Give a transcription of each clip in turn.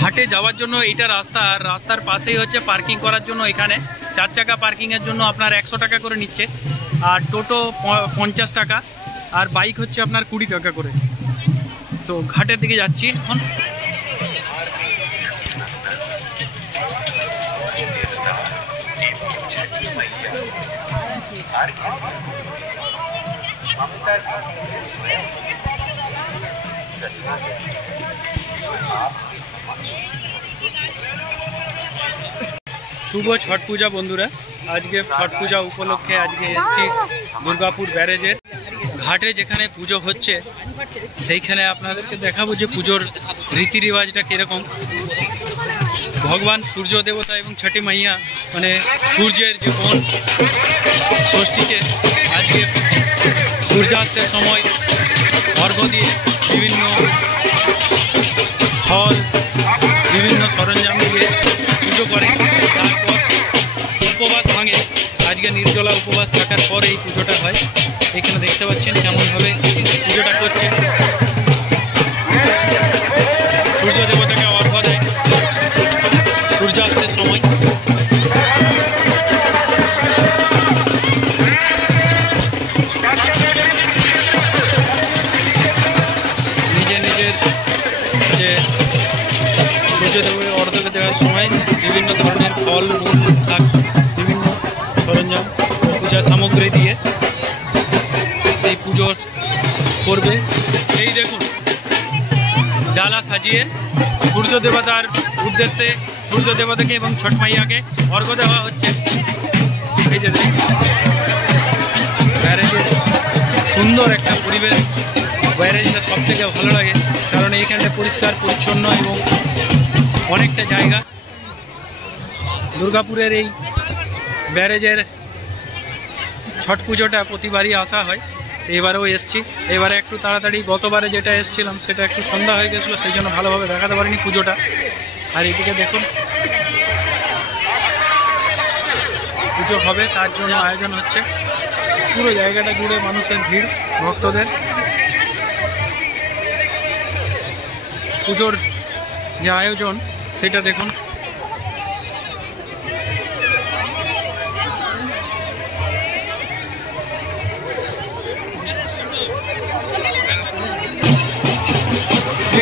ঘাটে যাওয়ার জন্য এইটা রাস্তা, আর রাস্তার পাশেই হচ্ছে পার্কিং করার জন্য। এখানে 4 চাকা পার্কিংয়ের জন্য আপনার 100 টাকা করে নিচ্ছে, আর টোটো 50 টাকা, আর বাইক হচ্ছে আপনার 20 টাকা করে। তো ঘাটের দিকে যাচ্ছি এখন। শুভ ছট পূজা বন্ধুরা। আজকে ছট পূজা উপলক্ষে আজকে এসেছি দুর্গাপুর ব্যারেজের ঘাটে, যেখানে পুজো হচ্ছে। সেইখানে আপনাদেরকে দেখাবো যে পুজোর রীতি রিবাজটা কীরকম। ভগবান সূর্য দেবতা এবং ছটি মাইয়া, মানে সূর্যের যে বোন ষষ্ঠীকে আজকে সূর্যাস্তের সময় অর্ঘ্য দিয়ে বিভিন্ন ফল, বিভিন্ন সরঞ্জাম দিয়ে পুজো করে। তারপর উপবাস ভাঙে। আজকে নির্জলা উপবাস থাকার পর এই পুজোটা হয়। এখানে দেখতে পাচ্ছেন কেমনভাবে পুজোটা করছে। সূর্য দেবতাকে অর্ঘ্য দেয় সূর্যাস্তের সময়। নিজের যে সূর্যদেবের অর্ঘ্য দেওয়ার সময় বিভিন্ন ধরনের ফল, মূল, শাক, বিভিন্ন সরঞ্জাম, পূজা সামগ্রী দিয়ে সেই পুজো করবে। এই দেখুন ডালা সাজিয়ে সূর্য দেবতার উদ্দেশ্যে সূর্য দেবতাকে এবং ছট মাইয়াকে অর্ঘ্য দেওয়া হচ্ছে। এই যে ব্যারেজের সুন্দর একটা পরিবেশ। ব্যারেজটা সব থেকে ভালো লাগে, কারণ এইখানে পরিষ্কার পরিচ্ছন্ন এবং অনেকটা জায়গা। দুর্গাপুরের এই ব্যারেজের ছট পুজোটা প্রতিবারই আসা হয়, এবারেও এসছি। এবারে একটু তাড়াতাড়ি, গতবারে যেটা এসছিলাম সেটা একটু সন্ধ্যা হয়ে গেছিলো, সেই জন্য ভালোভাবে দেখাতে পারিনি পুজোটা। আর এদিকে দেখুন পুজো হবে, তার জন্য আয়োজন হচ্ছে। পুরো জায়গাটা জুড়ে মানুষের ভিড়, ভক্তদের। পুজোর যে আয়োজন সেটা দেখুন।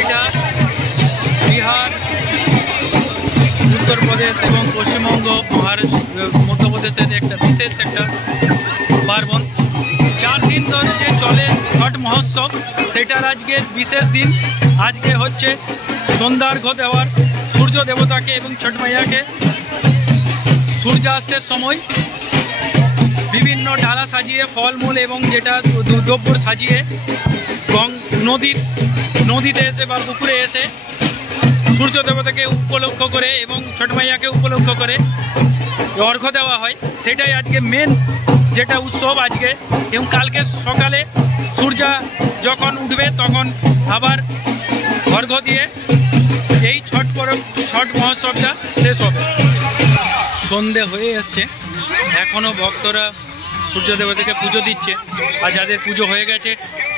এটা বিহার, উত্তরপ্রদেশ এবং পশ্চিমবঙ্গ, মধ্যপ্রদেশের একটা বিশেষ একটা পার্বণ। 4 দিন ধরে যে চলে ছট মহোৎসব, সেটার আজকের বিশেষ দিন। আজকে হচ্ছে সন্ধ্যার্ঘ্য দেওয়ার সূর্য দেবতাকে এবং ছট মাইয়াকে সূর্যাস্তের সময় বিভিন্ন ডালা সাজিয়ে, ফলমূল এবং যেটা দ্রব্য সাজিয়ে নদীতে এসে বা পুকুরে এসে সূর্য দেবতাকে উপলক্ষ করে এবং ছট মাইয়াকে উপলক্ষ করে অর্ঘ্য দেওয়া হয়। সেটাই আজকে মেন যেটা উৎসব আজকে। এবং কালকে সকালে সূর্য যখন উঠবে তখন আবার অর্ঘ্য দিয়ে এই ছট মহোৎসবটা শেষ হবে। সন্ধে হয়ে এসছে, এখনও ভক্তরা সূর্য দেবতাকে পুজো দিচ্ছে। আর যাদের পুজো হয়ে গেছে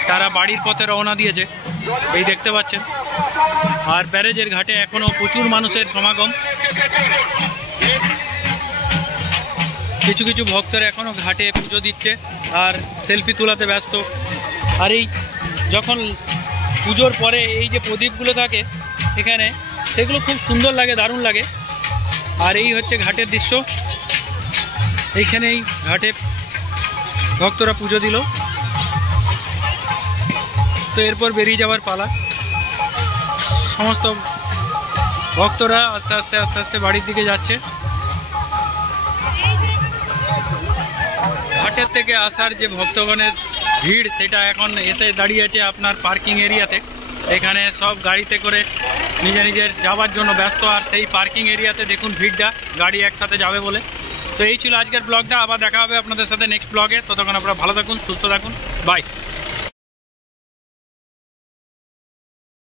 তারা বাড়ির পথে রওনা দিয়েছে, এই দেখতে পাচ্ছেন। আর ব্যারেজের ঘাটে এখনও প্রচুর মানুষের সমাগম। কিছু কিছু ভক্তরা এখনও ঘাটে পুজো দিচ্ছে আর সেলফি তোলাতে ব্যস্ত। আর এই যখন পুজোর পরে এই যে প্রদীপগুলো থাকে এখানে, সেগুলো খুব সুন্দর লাগে, দারুণ লাগে। আর এই হচ্ছে ঘাটের দৃশ্য। এইখানেই ঘাটে ভক্তরা পুজো দিল। তো এরপর বেরিয়ে যাওয়ার পালা। সমস্ত ভক্তরা আস্তে আস্তে বাড়ির দিকে যাচ্ছে। ঘাটের থেকে আসার যে ভক্তগণের ভিড়, সেটা এখন এসে দাঁড়িয়েছে আপনার পার্কিং এরিয়াতে। এখানে সব গাড়িতে করে নিজের যাওয়ার জন্য ব্যস্ত। আর সেই পার্কিং এরিয়াতে দেখুন ভিড়টা, গাড়ি একসাথে যাবে বলে। তো এই ছিল আজকের ব্লগটা। আবার দেখা হবে আপনাদের সাথে নেক্সট ব্লগে। ততক্ষণ আপনারা ভালো থাকুন, সুস্থ থাকুন, বাই।